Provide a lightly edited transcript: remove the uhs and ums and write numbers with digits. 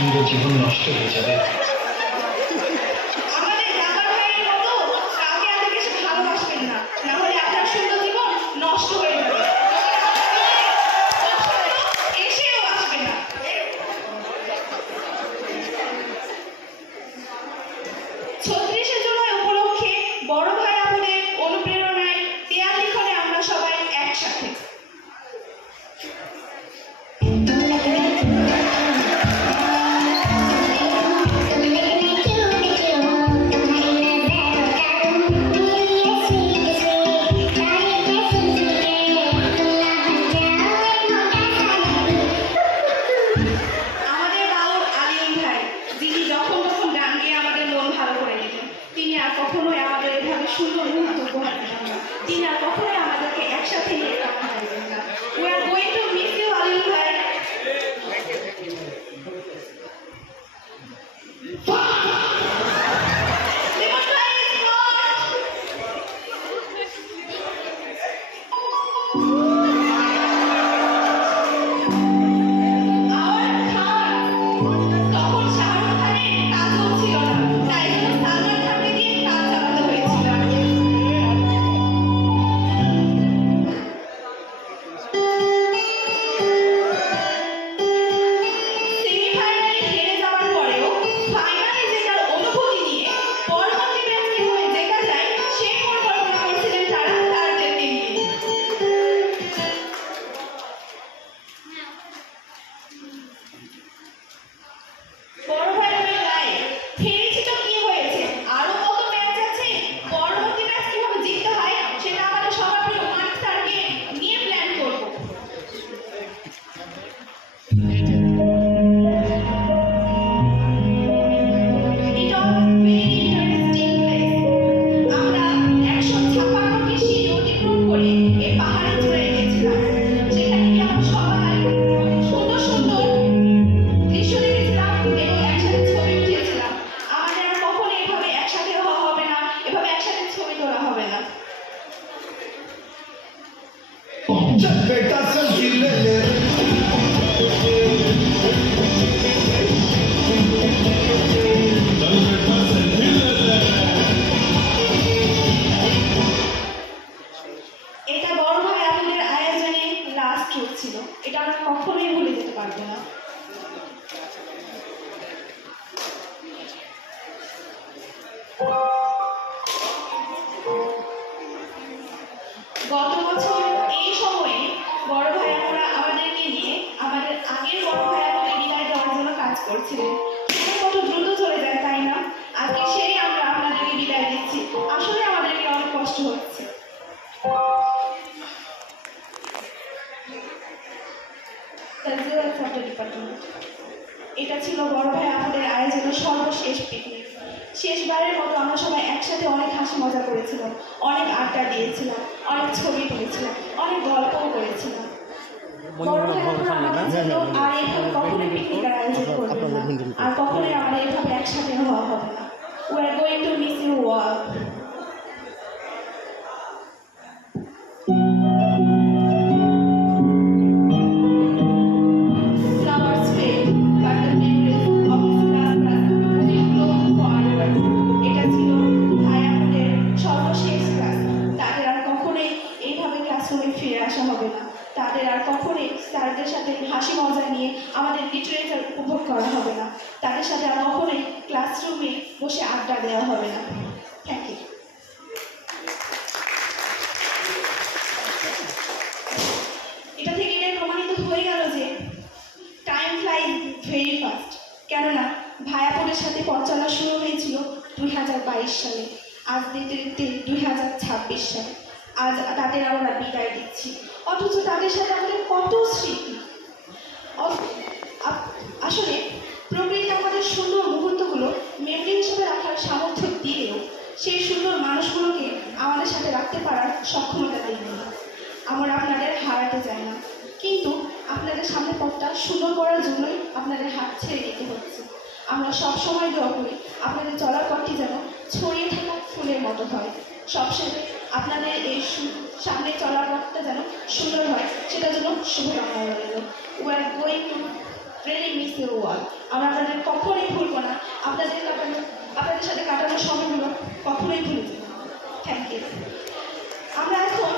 সুন্দর জীবন নষ্ট হয়ে যাবে। আমাদের জাকার ভাইয়ের মতো কাউকে এত বেশি ভালোবাসবেন না, না হলে আপনার সুন্দর জীবন নষ্ট হয়ে যাবে। এসেও আসবে না। ৩৬শে জুলাই উপলক্ষে বড় ভাই আমাদের অনুপ্রেরণায় দেয়াল লিখনে আমরা সবাই একসাথে। আমাদের বাউল আলিম ভাই, যিনি যখন তখন গান গেয়ে আমাদের মন ভালো করে দিতেন, তিনি আর কখনোই আমাদের এভাবে সুন্দর মুহূর্ত উপহার দিতেন না। তিনি আর কখনোই আমাদেরকে একসাথে নিয়ে গান গাইতেন না। We are going to miss you, আলিম ভাই। লিমন ভাই is Our খান। তখন শাহরুখ খানের কাজও ছিল না, তাই জন্য সালমান খানকে দিয়ে কাজ চালাতে হয়েছিল। সেমিফাইনালে হেরে যাওয়ার পরেও ফাইনালে জেতার অনুভূতি নিয়ে পরবর্তী ম্যাচ কিভাবে জেতা যায় সেই পরিকল্পনা করছিলেন তারা তাদের নিয়ে। বড় ভাই আমি গাই হেরেছি তো কি হয়েছে, আরো কত ম্যাচ আছে। পরবর্তী ম্যাচ কিভাবে জিততে হয় সেটা আমাদের সবার প্রিয় মানিক স্যারকে নিয়ে প্ল্যান করবো। It was very interesting place. আমরা 156টি সিঁড়ি অতিক্রম করে এই পাহাড়ে চড়ে গেছিলাম, যেখানে গিয়ে আমরা সবাই সুন্দর সুন্দর দৃশ্য দেখেছিলাম এবং একসাথে ছবি উঠিয়েছিলাম। আমাদের আর কখনো এভাবে একসাথে হওয়া হবে না, এভাবে একসাথে ছবি তোলা হবে না। এটা বড় ভাই আমাদের আয়োজনে লাস্ট ট্যুর ছিল, এটা আমরা কখনোই ভুলে যেতে পারবো না। গত বছর এই সময়ে বড় ভাই আমরা আমাদেরকে নিয়ে আমাদের আগের বড় ভাই আমাদের বিদায় দেওয়ার জন্য কাজ করছিলেন। সেটা কত দ্রুত চলে যায় তাই না? আজকে সেই আমরা আপনাদেরকে বিদায় দিচ্ছি। আসলে আমাদেরকে অনেক কষ্ট হচ্ছে। এটা ছিল বড় ভাই আমাদের আয়োজনের সর্বশেষ পিকনিক। শেষবারের মতো আমরা সবাই একসাথে অনেক হাসি মজা করেছিলাম, অনেক আড্ডা দিয়েছিলাম, অনেক ছবি তুলেছিলাম, অনেক গল্পও করেছিলাম। বড় ভাই আমরা আমাদের জন্য আর এইভাবে কখনোই পিকনিকের আয়োজন করবেন না, আর কখনোই আমাদের এইভাবে একসাথে হওয়া হবে না। We are going to miss you all. Flowers fade, but the memories of this class will grow forever. এটা ছিল ভাই আমাদের সর্বশেষ ক্লাস। তাদের আর কখনোই এইভাবে ক্লাসরুমে ফিরে আসা হবে না। তাদের আর কখনোই স্যারদের সাথে হাসি মজা নিয়ে আমাদের লিটারেচার উপভোগ করা হবে না। তাদের সাথে আর কখনোই ক্লাসরুমে বসে আড্ডা দেওয়া হবে না। Thank you. এটা থেকে এটাই প্রমাণিত হয়ে গেল যে টাইম ফ্লাইজ ভেরি ফাস্ট। কেননা ভায়াপুরের সাথে পথ চলা শুরু হয়েছিল 2022 সালে, আজ দেখতে দেখতে 2026 সালে। আজ তাদের আমরা বিদায় দিচ্ছি, অথচ তাদের সাথে আমাদের কত স্মৃতি। আসলে প্রকৃতি আমাদের সুন্দর মুহূর্তগুলো মেমরি হিসেবে রাখার সামর্থ্য দিলেও সেই সুন্দর মানুষগুলোকে আমাদের সাথে রাখতে পারার সক্ষমতা দেয়নি। আমরা আপনাদের হারাতে চাই না, কিন্তু আপনাদের সামনে পথটা সুন্দর করার জন্যই আপনাদের হাত ছেড়ে দিতে হচ্ছে। আমরা সব সময় দোয়া করি আপনাদের চলার পথটি যেন ছড়িয়ে থাকা ফুলের মতো হয়। সবশেষে আপনাদের এই সামনে চলার পথটা যেন সুন্দর হয়, সেটার জন্য শুভকামনা রইল। We are going to really miss your wall. আমরা আপনাদের কখনোই ভুলবো না, আপনাদের সাথে কাটানো সময়গুলো কখনোই ভুলবো না। Thank you. আমরা এখন